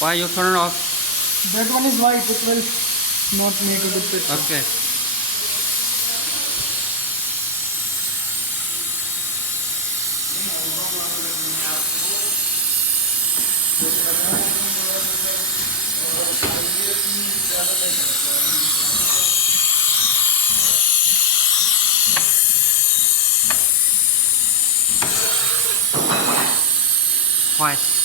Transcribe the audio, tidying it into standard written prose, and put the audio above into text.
Why you turn off? That one is white. It will not make a good picture. Okay. White.